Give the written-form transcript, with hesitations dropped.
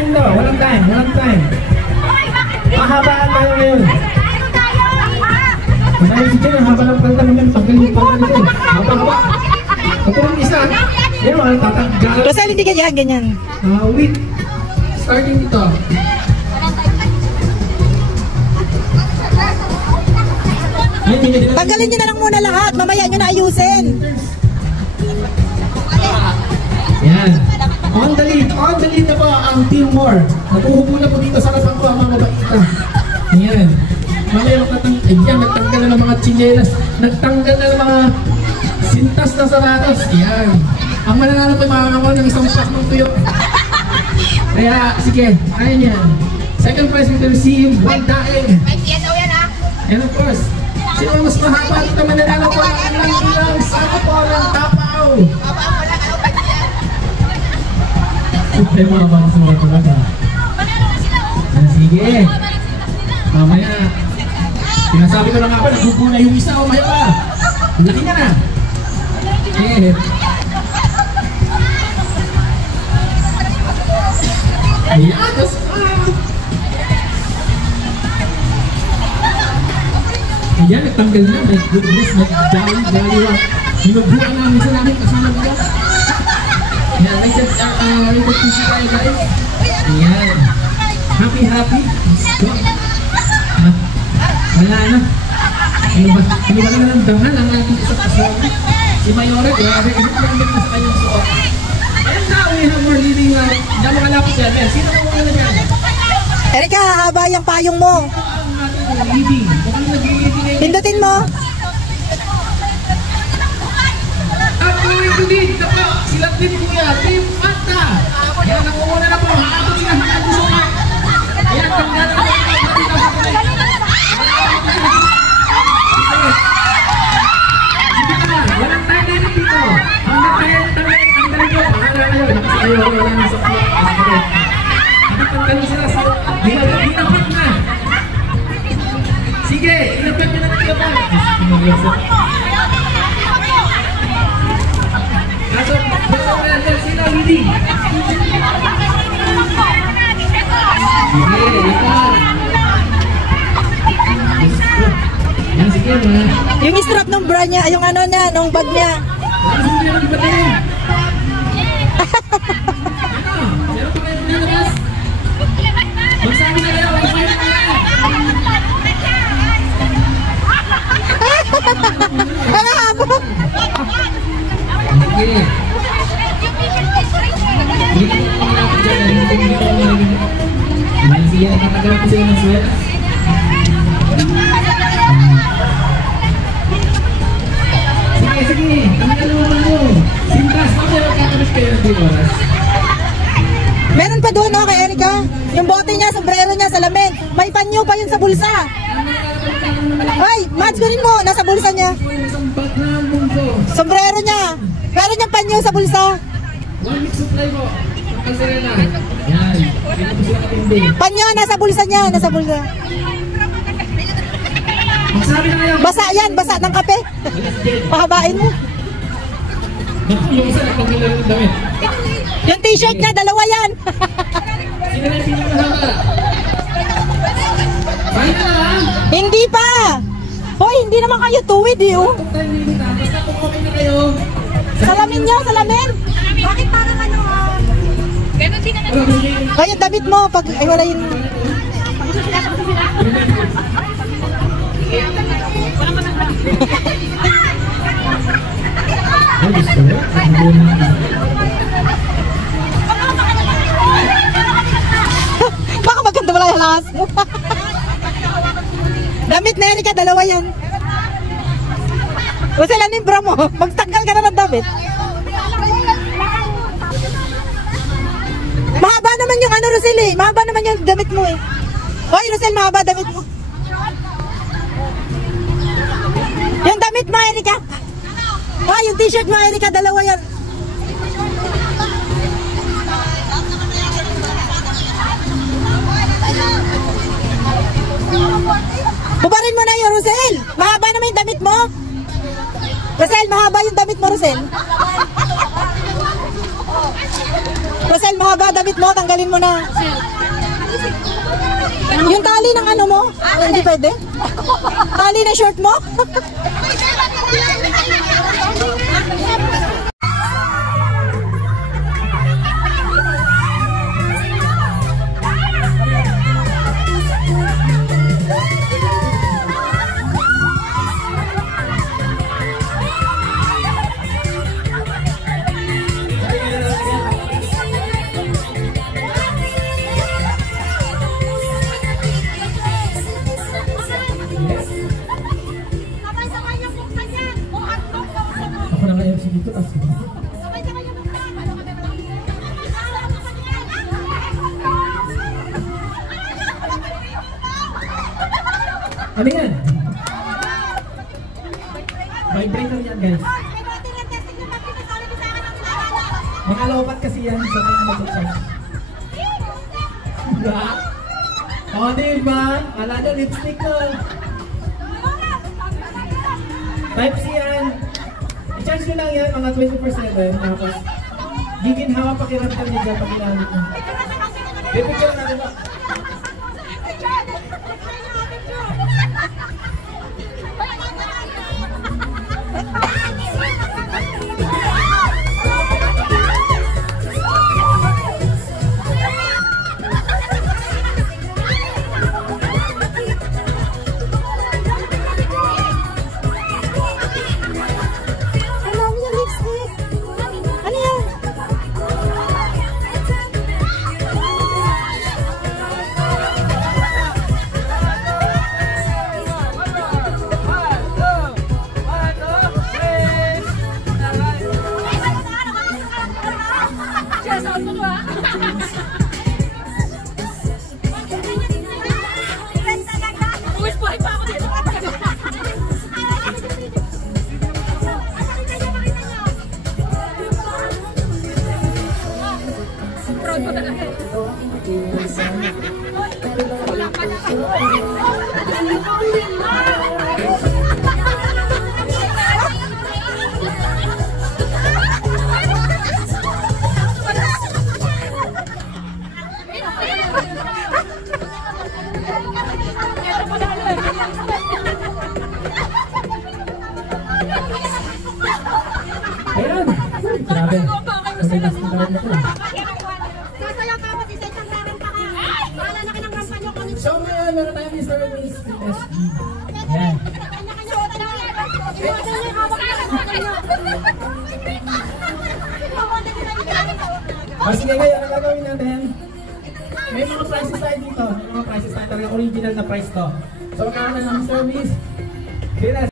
time no, walang time, walang time. Mahabaan tayo ngayon. Masabi si Jen, ang haba ng palta naman, paggaling yung palta nito. Haba-haba. Ito yung isa. Yan mo, tatanggal. Rosel, hindi ganyan, ganyan. Wait. Starting dito. Tanggalin nyo na lang muna lahat, mamaya nyo na ayusin. Yan. On the lead na po ang Team More. Natuhubo na po dito sa harapan ko ang mga babaita. Yan. Mamaya nagtanggal na ng mga chinelas, nagtanggal na ng mga sintas na sapatos. Yan. Ang mananalo po makakakuha ng isang pack ng tuyo. Kaya, sige, ayan yan. Second prize will receive 1 daing. And of course, sino ang mas mahaba dito mananalo po ang ilang saka po ng tapaw. Ay, mga bang sumunod ko lang ha. Sige. Mamaya. Sinasabi ko na nga ba, nagbubo na yung isa o maya pa. Laki niya na. Eh. Ayan. Ayan, nagtanggal na. My goodness, nag-jolly rock. Hinubuan namin sa namin kasama nila. Ayan, rated PC tayo guys. Ayan. Happy. Let's go. Wala na. Ano ba na ng dangal ang ating isang kasama? Si Mayore, grabe. Init lang din sa kanyang suot. And now we have more leading light. Hindi mo kalapit yan. Sino mo muna na yan? Erika, haba yung payong mo. Pindutin mo. Ang going to lead na po, sila Team Kuya, Team Fanta. Yan, nangunguna na po. Ako sila, ako sila. Yan, tanggal na po. Walang tayo na dito. Hanggang tayo na tanggal nyo. Pangalan nyo. Nakasakayo ko lang sa plot. Nakatanggal sila sa hinapat na. Sige, inapat nyo na nagkapat. Kaso, basta kaya dyan sila, Willie. Sige, ipan. Yan, sige na. Yung strap ng bra niya, yung ano niya, nung bag niya. Ano? Meron pa kayo nilabas? Magsabi na kayo, magsabi na kayo. Ano habo? Sige. Hindi ko na malapit dyan. Hindi ko na malapit. Sige, nakatagal ko sila ng sweat. Sige. Ang dalawa mo. Sintas, mamaya magkakamis kayo ng oras. Meron pa doon, kay Erika. Yung bote niya, sombrero niya, salamin. May panyo pa yun sa bulsa. Ay, match ko rin mo. Nasa bulsa niya. Sombrero niya. Meron niyang panyo sa bulsa. 1 week supply mo. Kalserena. Yan. Hindi ko sila katindi. Panyo, nasa bulsa niya. Nasa bulsa. Magsabi na kayo. Basa yan, basa ng kape. Pahabain mo. Yung isa nagpagkilala ng damit. Yung t-shirt niya, dalawa yan. Sino na yung pinakahaba? Bahay na lang. Hindi pa. Hoy, hindi naman kayo tuwid eh. Oh. Basta kung okay na kayo. Salamin niya, salamin. Bakit parang ano Ganon din na Kaya damit mo, pag ay wala yun. Ay, gusto mo? Baka maganda wala yung lakas mo. Damit na Erika, dalawa yan. O sila ni bra mo, magtanggal ka na ng damit. Mahaba naman yung ano, Rosel eh. Mahaba naman yung damit mo eh. Hoy, Rosel, mahaba damit mo. Yung damit mo, Erika. Hoy, yung t-shirt mo, Erika, dalawa yan. Bubarin mo na yun, Rosel. Mahaba naman yung damit mo. Rosel, mahaba yung damit mo, Rosel. Rosel, mga damit mo, tanggalin mo na. Yung tali ng ano mo? Hindi pwede? Tali ng short mo? Ako na ngayon dito kasi. Ano yan? Vibrator yan guys. Mga lobat kasi yan sa mga mag-charge. Diba? O diba? Kala nyo lipstick ko. Type C yan. I-charge nyo lang yan mga 24/7. Tapos giginhawa pakiramdam niya dyan pag ginamit nyo. Pipicture natin ba? Ayan! Grabe. Masilas na talaga ito. So ngayon, meron tayong Mr. Miss SG. Ayan. O sige ngayon, ang gagawin natin, may mga prices tayo dito. May mga prices tayo talaga, original na price to. So magkakaroon ng Mr. Miss. Kaya